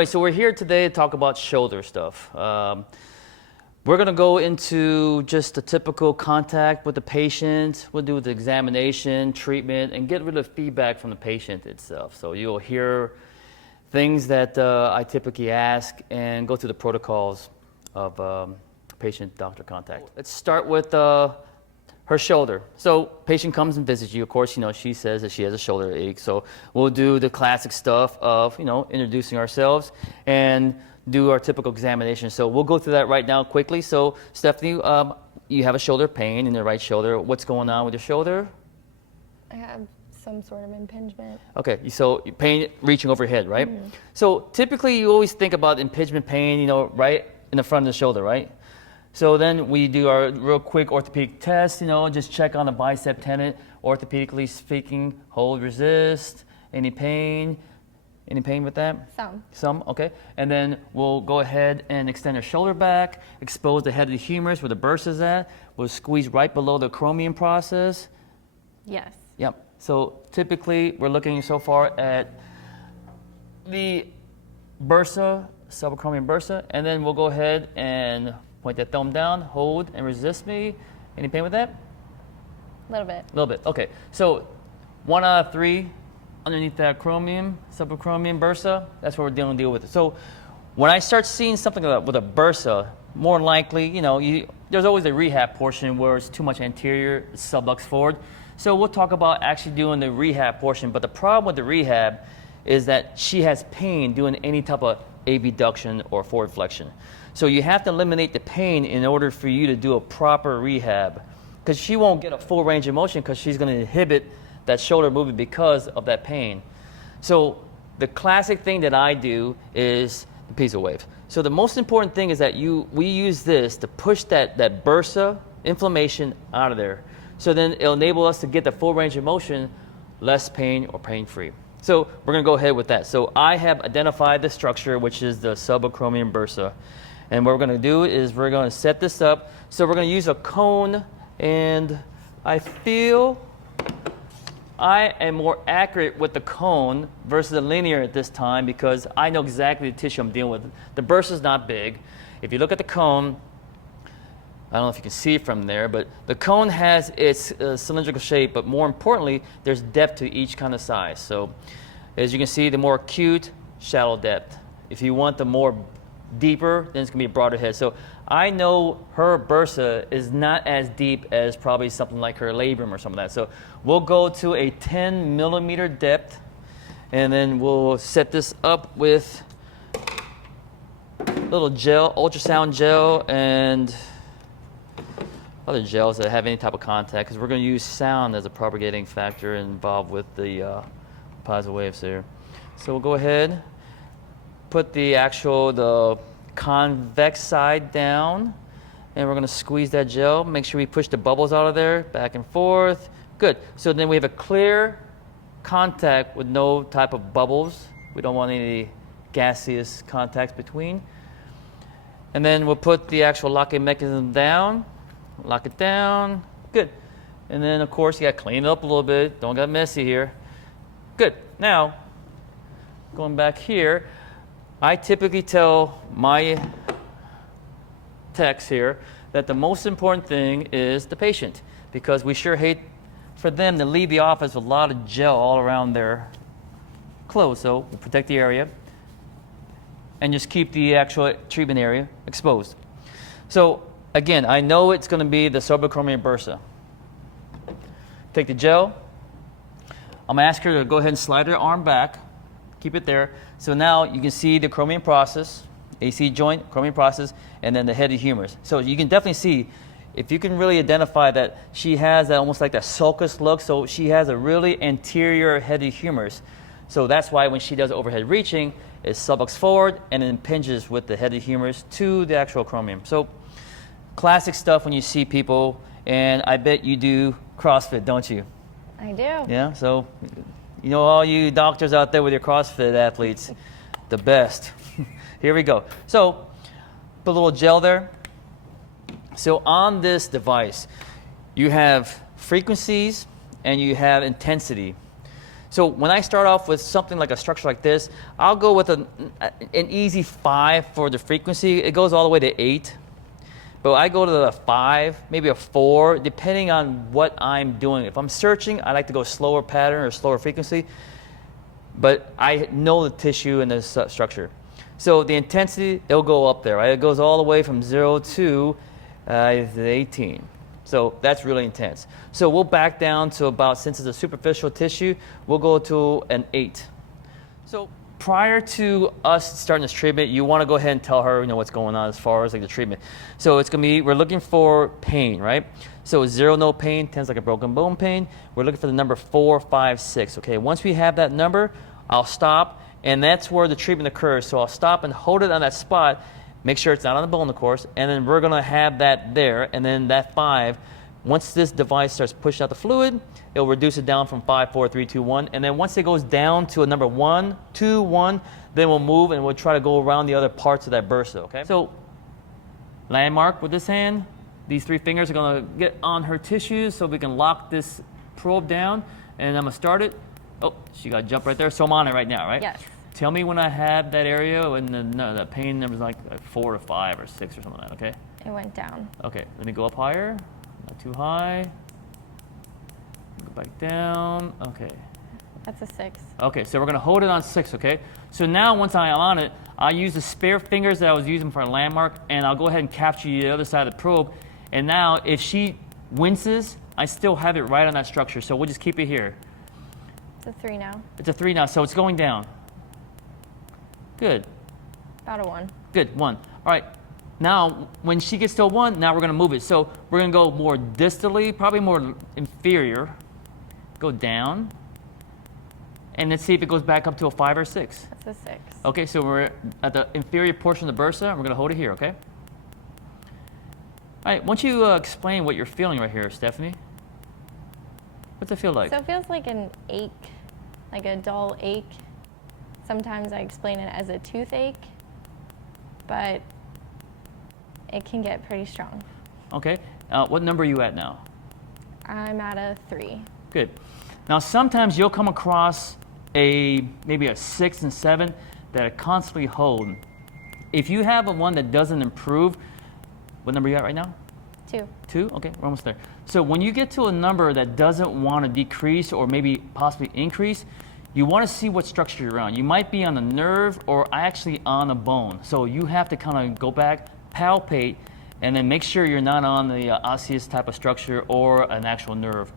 anyway, so we're here today to talk about shoulder stuff. We're going to go into just the typical contact with the patient. We'll do the examination, treatment, and get rid of feedback from the patient itself. So you'll hear things that I typically ask and go through the protocols of patient-doctor contact. Let's start with her shoulder. So patient comes and visits you. Of course, she says that she has a shoulder ache. So we'll do the classic stuff of, introducing ourselves and do our typical examination. So we'll go through that right now quickly. So Stephanie, you have a shoulder pain in the right shoulder. What's going on with your shoulder? I have some sort of impingement. Okay, so pain reaching over your head, right? Mm-hmm. So typically you always think about impingement pain, right in the front of the shoulder, right? So then we do our real quick orthopedic test, just check on the bicep tendon, orthopedically speaking, hold, resist, any pain? Any pain with that? Some, okay. And then we'll go ahead and extend our shoulder back, expose the head of the humerus where the bursa is at. We'll squeeze right below the acromion process. Yes. Yep. So typically we're looking so far at the bursa, subacromion bursa, and then we'll go ahead and point that thumb down, hold and resist me. Any pain with that? A little bit. A little bit, okay. So 1 out of 3 underneath that acromion, subacromion bursa, that's what we're deal with. So when I start seeing something with a bursa, more than likely, there's always a rehab portion where it's too much anterior, sublux forward. So we'll talk about actually doing the rehab portion. But the problem with the rehab is that she has pain doing any type of abduction or forward flexion. So you have to eliminate the pain in order for you to do a proper rehab, because she won't get a full range of motion because she's going to inhibit that shoulder movement because of that pain. So the classic thing that I do is the PiezoWave. So the most important thing is that we use this to push that bursa inflammation out of there. So then it'll enable us to get the full range of motion, less pain or pain-free. So we're going to go ahead with that. So I have identified the structure, which is the subacromion bursa. And what we're going to do is we're going to set this up. So we're going to use a cone, and I feel I am more accurate with the cone versus the linear at this time because I know exactly the tissue I'm dealing with. The bursa is not big. If you look at the cone, I don't know if you can see it from there, but the cone has its cylindrical shape, but more importantly, there's depth to each kind of size. So as you can see, the more acute, shallow depth. If you want the more deeper, then it's going to be a broader head. So I know her bursa is not as deep as probably something like her labrum or something like that. So we'll go to a 10 millimeter depth, and then we'll set this up with a little gel, ultrasound gel, and other gels that have any type of contact, because we're going to use sound as a propagating factor involved with the PiezoWaves here. So we'll go ahead, put the convex side down, and we're going to squeeze that gel. Make sure we push the bubbles out of there, back and forth. Good. So then we have a clear contact with no type of bubbles. We don't want any gaseous contacts between. And then we'll put the actual locking mechanism down. Lock it down. Good. And then, of course, you got to clean it up a little bit. Don't get messy here. Good. Now, going back here, I typically tell my techs here that the most important thing is the patient, because we sure hate for them to leave the office with a lot of gel all around their clothes. So we'll protect the area and just keep the actual treatment area exposed. So again, I know it's going to be the subacromion bursa. Take the gel. I'm going to ask her to go ahead and slide her arm back. Keep it there. So now you can see the acromion process, AC joint, acromion process, and then the head of humerus. So you can definitely see, if you can really identify that she has that almost like that sulcus look, so she has a really anterior head of humerus. So that's why when she does overhead reaching, it sublux forward and it impinges with the head of humerus to the actual acromion. So classic stuff when you see people, and I bet you do CrossFit, don't you? I do. Yeah, so all you doctors out there with your CrossFit athletes, the best. Here we go. So put a little gel there. So on this device, you have frequencies and you have intensity. So when I start off with something like a structure like this, I'll go with an easy 5 for the frequency. It goes all the way to 8. But I go to the 5, maybe a 4, depending on what I'm doing. If I'm searching, I like to go slower pattern or slower frequency. But I know the tissue and the structure. So the intensity, it'll go up there, right? It goes all the way from 0 to 18. So that's really intense. So we'll back down to about, since it's a superficial tissue, we'll go to an 8. So prior to us starting this treatment, you want to go ahead and tell her, what's going on as far as like the treatment. So it's going to be, we're looking for pain, right? So 0, no pain, 10's like a broken bone pain. We're looking for the number 4, 5, 6. Okay, once we have that number, I'll stop, and that's where the treatment occurs. So I'll stop and hold it on that spot. Make sure it's not on the bone, of course, and then we're going to have that there, and then that 5. Once this device starts pushing out the fluid, it'll reduce it down from 5, 4, 3, 2, 1, and then once it goes down to a number 1, 2, 1, then we'll move and we'll try to go around the other parts of that bursa, okay? So, landmark with this hand, these 3 fingers are going to get on her tissues so we can lock this probe down, and I'm going to start it. Oh, she got to jump right there, so I'm on it right now, right? Yes. Tell me when I have that area and the pain number is like 4 to 5 or 6 or something like that, okay? It went down. Okay, let me go up higher, not too high. Go back down, okay. That's a 6. Okay, so we're gonna hold it on 6, okay? So now once I'm on it, I'll use the spare fingers that I was using for a landmark, and I'll go ahead and capture the other side of the probe. And now if she winces, I still have it right on that structure, so we'll just keep it here. It's a 3 now. It's a 3 now, so it's going down. Good. About a 1. Good, 1. All right, now when she gets to a 1, now we're gonna move it. So we're gonna go more distally, probably more inferior. Go down. And let's see if it goes back up to a 5 or 6. That's a 6. Okay, so we're at the inferior portion of the bursa, and we're gonna hold it here, okay? All right, why don't you explain what you're feeling right here, Stephanie? What's it feel like? So it feels like an ache, like a dull ache. Sometimes I explain it as a toothache, but it can get pretty strong. Okay, what number are you at now? I'm at a 3. Good. Now sometimes you'll come across maybe a 6 and 7 that are constantly holding. If you have a one that doesn't improve, what number are you at right now? 2. 2? Okay, we're almost there. So when you get to a number that doesn't want to decrease or maybe possibly increase, you want to see what structure you're on. You might be on a nerve or actually on a bone. So you have to kind of go back, palpate, and then make sure you're not on the osseous type of structure or an actual nerve.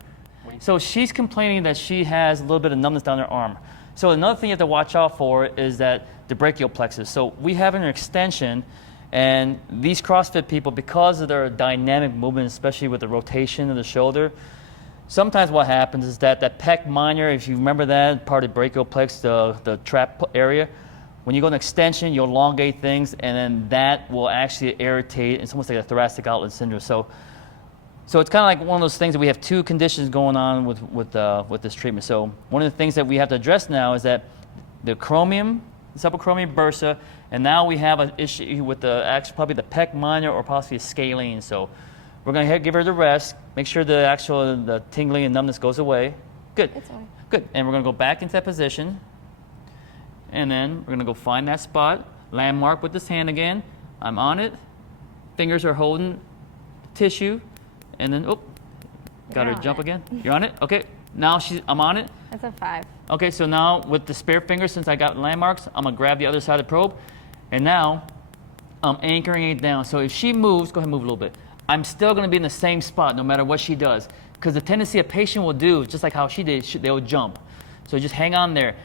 So she's complaining that she has a little bit of numbness down her arm. So another thing you have to watch out for is that the brachial plexus. So we have an extension, and these CrossFit people, because of their dynamic movement, especially with the rotation of the shoulder, sometimes what happens is that pec minor, if you remember that, part of the brachial plex, the trap area, when you go in extension, you elongate things, and then that will actually irritate. It's almost like a thoracic outlet syndrome. So it's kind of like one of those things that we have 2 conditions going on with this treatment. So one of the things that we have to address now is that the chromium, the subacromial bursa, and now we have an issue with probably the pec minor or possibly a scalene. So we're going to give her the rest, make sure the tingling and numbness goes away. Good. It's all right. Good. And we're going to go back into that position. And then we're going to go find that spot, landmark with this hand again. I'm on it. Fingers are holding tissue. And then, got her to jump again. You're on it? Okay. Now I'm on it. That's a 5. Okay, so now with the spare finger, since I got landmarks, I'm going to grab the other side of the probe. And now I'm anchoring it down. So if she moves, go ahead and move a little bit. I'm still going to be in the same spot no matter what she does. Because the tendency a patient will do, just like how she did, they'll jump. So just hang on there.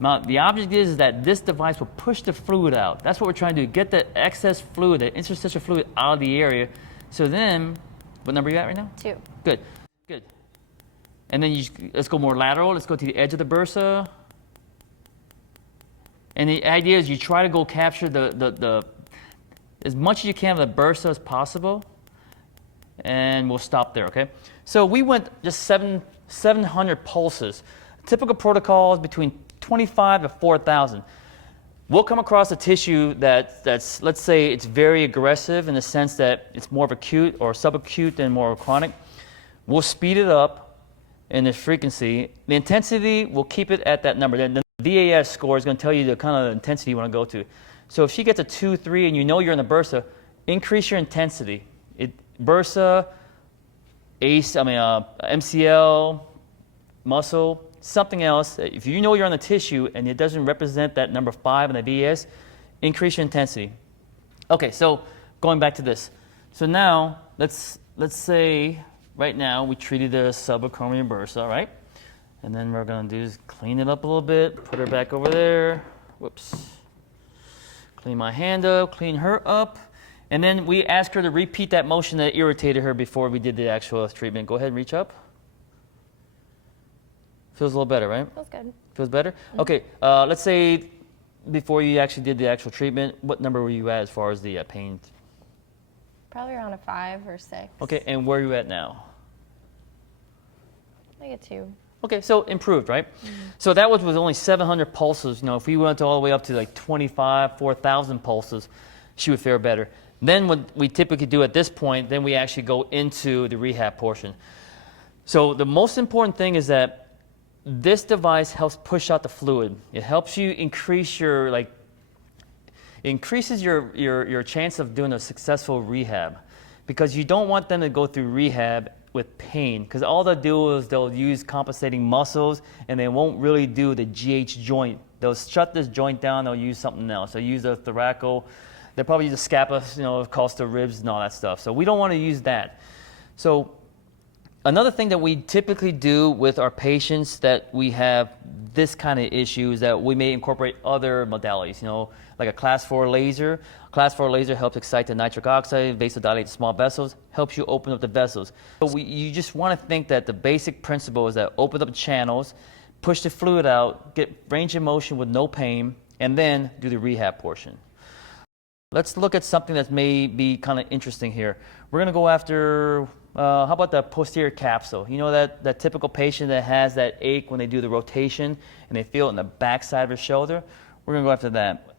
Now, the object is that this device will push the fluid out. That's what we're trying to do, get the excess fluid, the interstitial fluid out of the area. So then, what number are you at right now? 2. Good, good. And then let's go more lateral. Let's go to the edge of the bursa. And the idea is you try to go capture as much as you can of the bursa as possible. And we'll stop there, okay? So we went just 700 pulses. Typical protocol is between 25 to 4,000. We'll come across a tissue that's, let's say, it's very aggressive in the sense that it's more of acute or subacute than more chronic. We'll speed it up. and the frequency. The intensity, we'll keep it at that number. Then the VAS score is going to tell you the kind of intensity you want to go to. So if she gets a 2, 3, and you know you're in the bursa, increase your intensity. Bursa, MCL, muscle, something else. If you know you're on the tissue and it doesn't represent that number 5 in the VAS, increase your intensity. Okay, so going back to this. So now let's say right now we treated the subacromial bursa, right? And then we're going to do is clean it up a little bit, put her back over there. Whoops. Clean my hand up, clean her up. And then we ask her to repeat that motion that irritated her before we did the actual treatment. Go ahead and reach up. Feels a little better, right? Feels good. Feels better? Mm-hmm. Okay, let's say before you actually did the actual treatment, what number were you at as far as the pain? Probably around a 5 or 6. Okay, and where are you at now? Like a 2. Okay, so improved, right? Mm-hmm. So that was with only 700 pulses. You know, if we went all the way up to like 4,000 pulses, she would fare better. Then what we typically do at this point, then we actually go into the rehab portion. So the most important thing is that this device helps push out the fluid. It helps you increase your increases your chance of doing a successful rehab, because you don't want them to go through rehab with pain, because all they'll do is they'll use compensating muscles and they won't really do the GH joint. They'll shut this joint down, they'll use something else. They'll use a thoracic, they'll probably use a scapula, costa ribs and all that stuff. So we don't want to use that. So another thing that we typically do with our patients that we have this kind of issue is that we may incorporate other modalities, like a class 4 laser. Class 4 laser helps excite the nitric oxide, vasodilate the small vessels, helps you open up the vessels. So you just want to think that the basic principle is that open up the channels, push the fluid out, get range of motion with no pain, and then do the rehab portion. Let's look at something that may be kind of interesting here. We're going to go after, how about the posterior capsule? You know that typical patient that has that ache when they do the rotation and they feel it in the back side of their shoulder? We're going to go after that.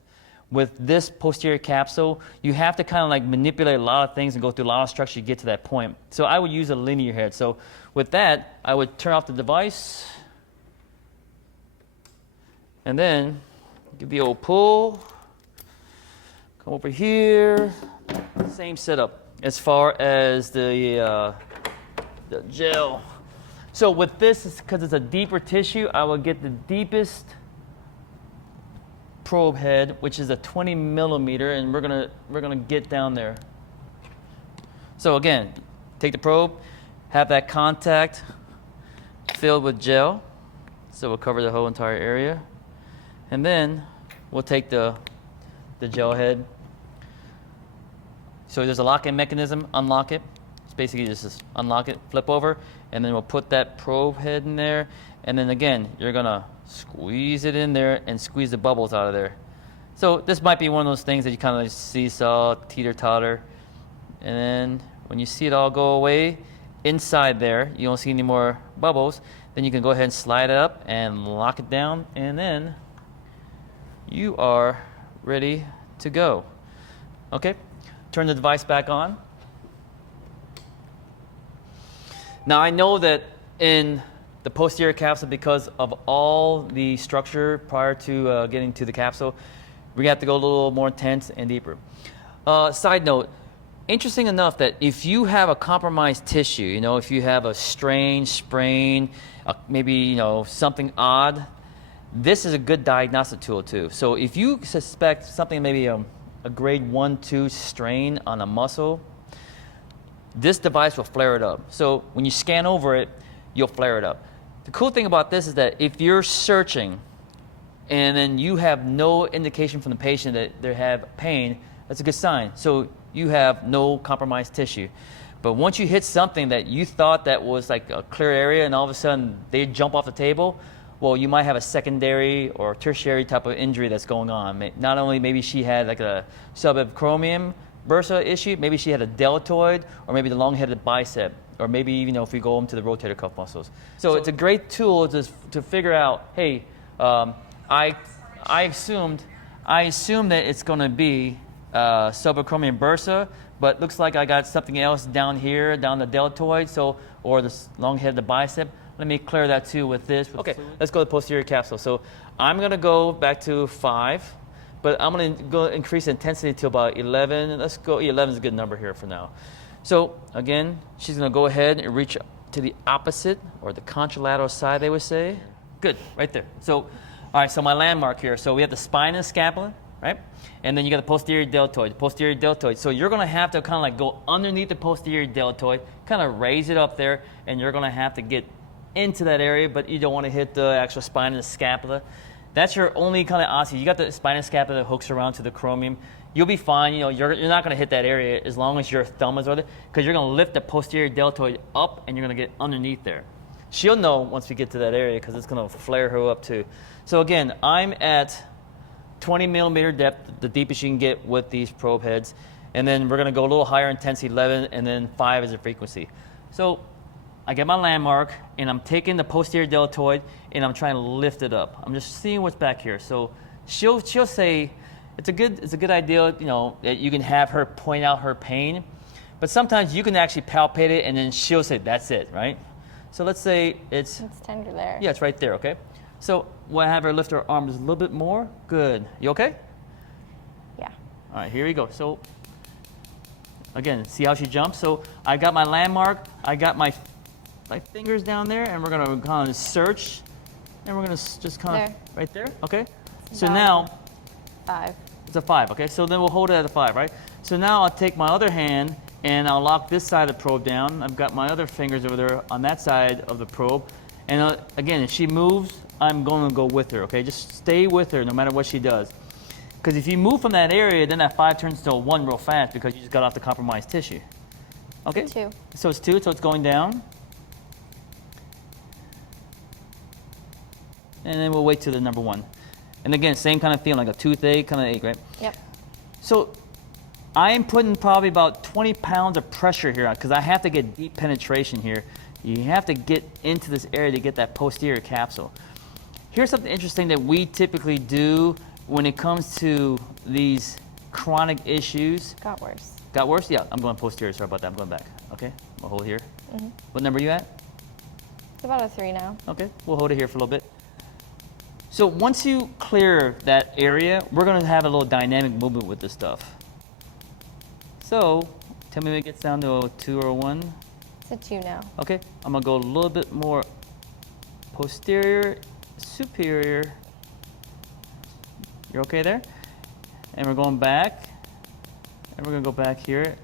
With this posterior capsule, you have to kind of like manipulate a lot of things and go through a lot of structure to get to that point. So I would use a linear head. So with that, I would turn off the device and then give the old pull. Come over here, same setup as far as the gel. So with this, because it's a deeper tissue, I will get the deepest probe head, which is a 20 millimeter, and we're gonna get down there. So again, take the probe, have that contact filled with gel, so we'll cover the whole entire area, and then we'll take the gel head. So there's a lock-in mechanism, unlock it. It's basically just unlock it, flip over, and then we'll put that probe head in there, and then again, you're gonna squeeze it in there and squeeze the bubbles out of there. So this might be one of those things that you kind of seesaw, teeter-totter, and then when you see it all go away, inside there, you don't see any more bubbles, then you can go ahead and slide it up and lock it down, and then you are ready to go. Okay, turn the device back on. Now I know that in the posterior capsule, because of all the structure prior to getting to the capsule, we have to go a little more intense and deeper. Side note, interesting enough that if you have a compromised tissue, if you have a strain, sprain, maybe something odd, this is a good diagnostic tool too. So if you suspect something, maybe a grade 1-2 strain on a muscle, this device will flare it up. So when you scan over it, you'll flare it up. The cool thing about this is that if you're searching and then you have no indication from the patient that they have pain, that's a good sign. So you have no compromised tissue. But once you hit something that you thought that was like a clear area and all of a sudden they jump off the table, well, you might have a secondary or tertiary type of injury that's going on. Not only maybe she had like a subacromial bursa issue, maybe she had a deltoid, or maybe the long-headed bicep, or maybe even if we go into the rotator cuff muscles. So it's a great tool to figure out, hey, I assumed that it's going to be subacromial bursa, but looks like I got something else down here, down the deltoid, or the long-headed bicep. Let me clear that too with this. Okay, let's go to the posterior capsule. So I'm gonna go back to 5, but I'm gonna go increase intensity to about 11. Let's go, 11 is a good number here for now. So again, she's gonna go ahead and reach to the opposite, or the contralateral side, they would say. Good, right there. So, all right, so my landmark here. So we have the spine and scapula, right? And then you got the posterior deltoid, So you're gonna have to kind of like go underneath the posterior deltoid, kind of raise it up there, and you're gonna have to get into that area, but you don't want to hit the actual spine and the scapula. That's your only kind of osteotomy. You got the spine and scapula that hooks around to the chromium. You'll be fine. You know, you're not going to hit that area as long as your thumb is over there, because you're going to lift the posterior deltoid up and you're going to get underneath there. She'll know once we get to that area because it's going to flare her up too. So again, I'm at 20 millimeter depth, the deepest you can get with these probe heads. And then we're going to go a little higher intensity, 11, and then 5 is the frequency. So I get my landmark, and I'm taking the posterior deltoid, and I'm trying to lift it up. I'm just seeing what's back here. So she'll say it's a good idea, you know, that you can have her point out her pain, but sometimes you can actually palpate it, and then she'll say that's it, right? So let's say it's tender there. Yeah, it's right there. Okay. So we'll have her lift her arms a little bit more. Good. You okay? Yeah. All right. Here we go. So again, see how she jumps. So I got my landmark. I got my fingers down there, and we're gonna kind of search, and we're gonna just kind of right there. Okay. So now 5. it's a 5. Okay. So then we'll hold it at a 5, right? So now I'll take my other hand and I'll lock this side of the probe down. I've got my other fingers over there on that side of the probe, and again, if she moves, I'm going to go with her. Okay. Just stay with her no matter what she does, because if you move from that area, then that 5 turns to a 1 real fast because you just got off the compromised tissue. Okay. 2. So it's 2. So it's going down. And then we'll wait till the number 1. And again, same kind of feeling, like a toothache kind of ache, right? Yep. So I'm putting probably about 20 pounds of pressure here because I have to get deep penetration here. You have to get into this area to get that posterior capsule. Here's something interesting that we typically do when it comes to these chronic issues. Got worse. Got worse? Yeah, I'm going posterior. Sorry about that. I'm going back. Okay, we'll hold here. What number are you at? It's about a 3 now. Okay, we'll hold it here for a little bit. So once you clear that area, we're going to have a little dynamic movement with this stuff. So tell me when it gets down to a 2 or a 1. It's a 2 now. Okay, I'm going to go a little bit more posterior, superior. You're okay there? And we're going back. And we're going to go back here,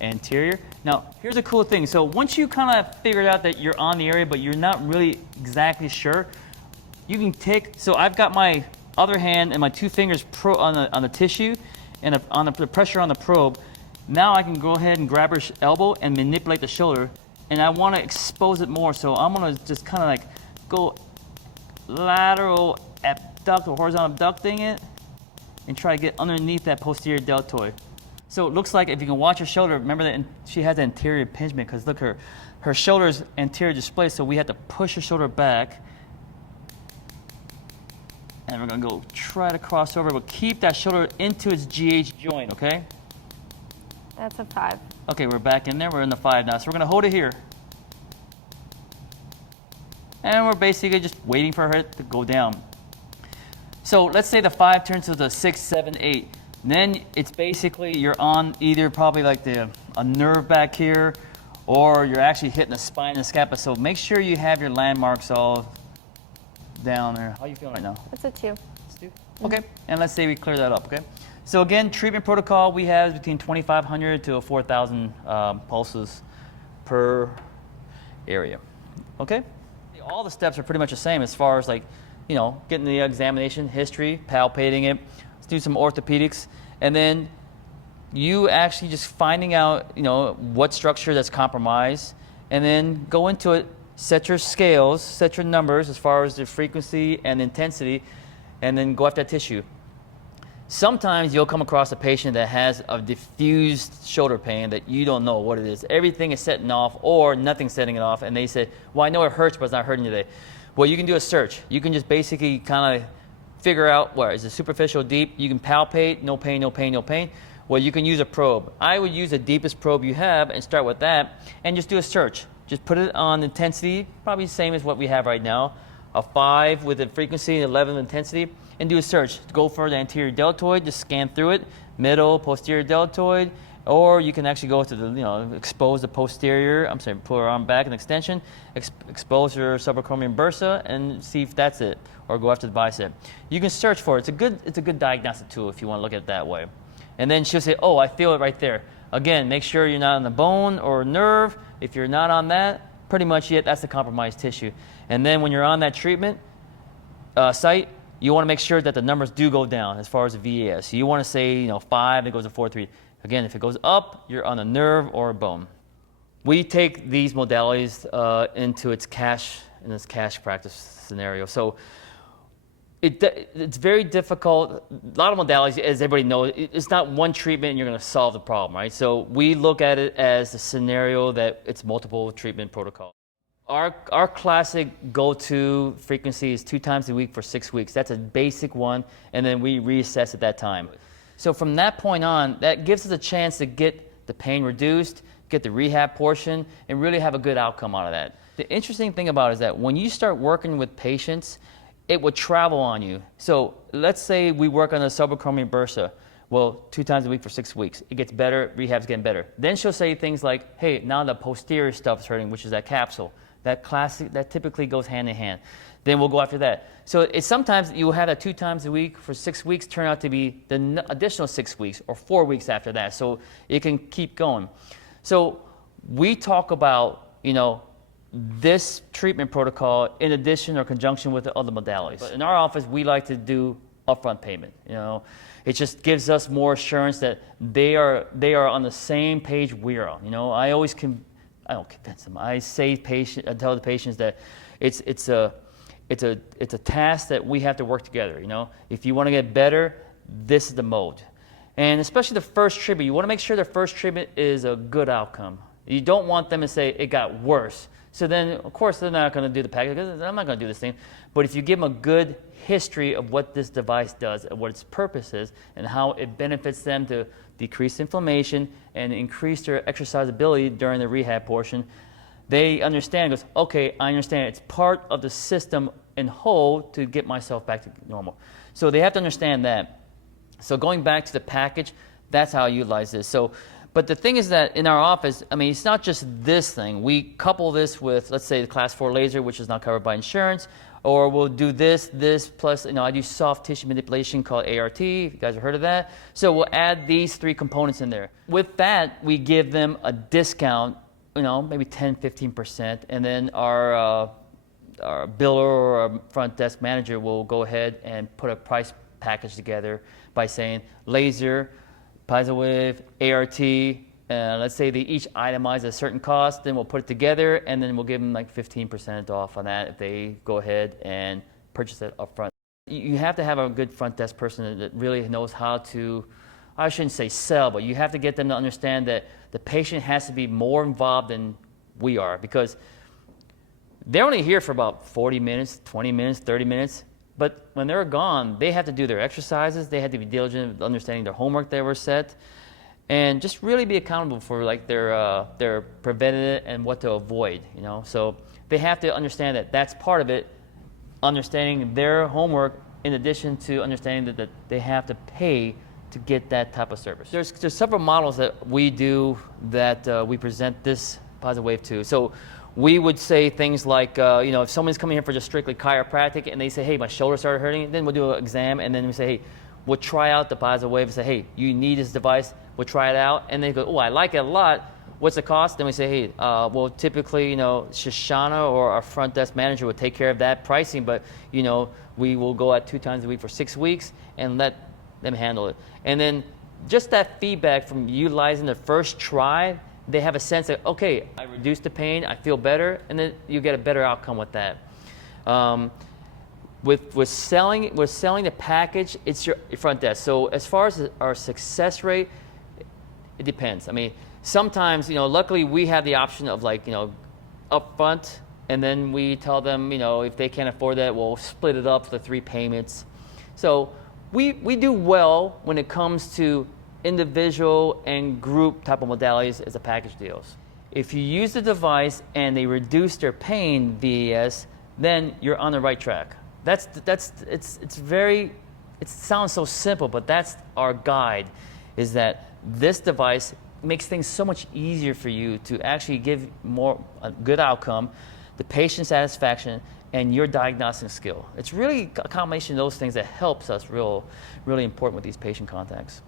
anterior. Now, here's a cool thing. So once you kind of figured out that you're on the area, but you're not really exactly sure, you can take, so I've got my other hand and my 2 fingers on the tissue and on the pressure on the probe. Now I can go ahead and grab her elbow and manipulate the shoulder, and I want to expose it more. So I'm going to just kind of like go lateral abduct or horizontal abducting it and try to get underneath that posterior deltoid. So it looks like if you can watch her shoulder, remember that she has the anterior impingement because look, her shoulder is anterior displaced, so we have to push her shoulder back. And we're going to go try to cross over, but keep that shoulder into its GH joint, okay? That's a 5. Okay, we're back in there. We're in the 5 now. So we're going to hold it here. And we're basically just waiting for her to go down. So let's say the 5 turns to the 6, 7, 8. Then it's basically you're on either probably like a nerve back here, or you're actually hitting the spine and the scapula. So make sure you have your landmarks all down there. How are you feeling right now? It's a 2. It's 2? Okay, and let's say we clear that up, okay? So again, treatment protocol, we have between 2,500 to 4,000 pulses per area, okay? All the steps are pretty much the same as far as like, you know, getting the examination, history, palpating it, let's do some orthopedics, and then you actually just finding out, you know, what structure that's compromised, and then go into it, set your scales, set your numbers as far as the frequency and intensity, and then go after that tissue. Sometimes you'll come across a patient that has a diffused shoulder pain that you don't know what it is. Everything is setting off or nothing's setting it off, and they say, well, I know it hurts, but it's not hurting today. Well, you can do a search. You can just basically kind of figure out, what, is it superficial, deep? You can palpate, no pain, no pain, no pain. Well, you can use a probe. I would use the deepest probe you have and start with that and just do a search. just put it on intensity, probably the same as what we have right now, a 5 with the frequency, 11 with intensity, and do a search. Go for the anterior deltoid, just scan through it, middle, posterior deltoid, or you can actually go to the, expose the posterior, pull your arm back, an extension, expose your subacromial bursa, and see if that's it, or go after the bicep. You can search for it. It's a good diagnostic tool if you want to look at it that way. And then she'll say, oh, I feel it right there. Again, make sure you're not on the bone or nerve. If you're not on that, pretty much that's the compromised tissue. And then when you're on that treatment site, you want to make sure that the numbers do go down as far as the VAS. So you want to say, 5, it goes to 4.3. Again, if it goes up, you're on a nerve or a bone. We take these modalities into its cash practice scenario. So it's very difficult. A lot of modalities, as everybody knows, it's not one treatment and you're going to solve the problem, right? So we look at it as a scenario that it's multiple treatment protocol. Our classic go-to frequency is 2 times a week for 6 weeks. That's a basic one, and then we reassess at that time. So from that point on, that gives us a chance to get the pain reduced, get the rehab portion, and really have a good outcome out of that. The interesting thing about it is that when you start working with patients, it will travel on you. So let's say we work on a subacromial bursa. Well, 2 times a week for 6 weeks. It gets better, rehab's getting better. Then she'll say things like, hey, now the posterior stuff is hurting, which is that capsule. That typically goes hand in hand. Then we'll go after that. So it's sometimes you'll have that 2 times a week for 6 weeks turn out to be the additional 6 weeks or 4 weeks after that. So it can keep going. So we talk about, this treatment protocol in addition or conjunction with the other modalities. But in our office, we like to do upfront payment. It just gives us more assurance that they are on the same page we're on. I don't convince them. I tell the patients that it's a task that we have to work together. If you want to get better, this is the mode. And especially the first treatment, you want to make sure the first treatment is a good outcome. You don't want them to say it got worse. So then, of course, they're not going to do the package because I'm not going to do this thing. But if you give them a good history of what this device does, and what its purpose is, and how it benefits them to decrease inflammation and increase their exercisability during the rehab portion, they understand, goes, okay, I understand. It's part of the system in whole to get myself back to normal. So they have to understand that. So going back to the package, that's how I utilize this. But the thing is that in our office, it's not just this thing. We couple this with, let's say, the class 4 laser, which is not covered by insurance, or we'll do this plus, I do soft tissue manipulation called ART, if you guys have heard of that. So we'll add these 3 components in there. With that, we give them a discount, maybe 10, 15%, and then our biller or our front desk manager will go ahead and put a price package together by saying laser, PiezoWave, ART, let's say they each itemize a certain cost, then we'll put it together, and then we'll give them like 15% off on that if they go ahead and purchase it up front. You have to have a good front desk person that really knows how to, I shouldn't say sell, but you have to get them to understand that the patient has to be more involved than we are, because they're only here for about 40 minutes, 20 minutes, 30 minutes. But when they're gone, they have to do their exercises. They have to be diligent with understanding their homework they were set, and just really be accountable for like their preventative and what to avoid. So they have to understand that that's part of it. Understanding their homework, in addition to understanding that they have to pay to get that type of service. There's several models that we do that we present this PiezoWave2. So we would say things like, if someone's coming here for just strictly chiropractic and they say, hey, my shoulder started hurting, then we'll do an exam, and then we say, hey, we'll try out the PiezoWave and say, hey, you need this device, we'll try it out. And they go, oh, I like it a lot. What's the cost? Then we say, hey, well, typically, Shoshana or our front desk manager would take care of that pricing, but, we will go at 2 times a week for 6 weeks and let them handle it. And then just that feedback from utilizing the first try, they have a sense that, okay, I reduced the pain, I feel better, and then you get a better outcome with that. With selling the package, it's your front desk. So as far as our success rate, it depends. Sometimes, luckily we have the option of up front, and then we tell them, if they can't afford that, we'll split it up for 3 payments. So we do well when it comes to individual and group type of modalities as a package deals. if you use the device and they reduce their pain, VES, then you're on the right track. It's very, it sounds so simple, but that's our guide, is that this device makes things so much easier for you to actually give a good outcome, the patient satisfaction, and your diagnostic skill. It's really a combination of those things that helps us really important with these patient contacts.